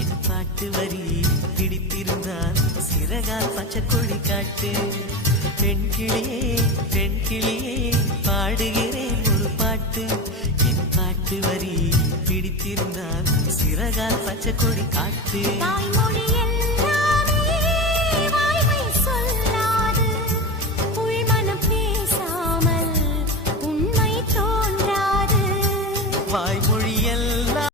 என் பாட்டு வரி பிடித்திருந்தால் சிறகால் பச்சை கொடி காட்டு. பெண் கிளியே பாடுகிறேன் ஒரு பாட்டு. என் பாட்டு வரி பிடித்திருந்தால் சிறகால் பச்சை கொடி காட்டு. தாய்மொழியே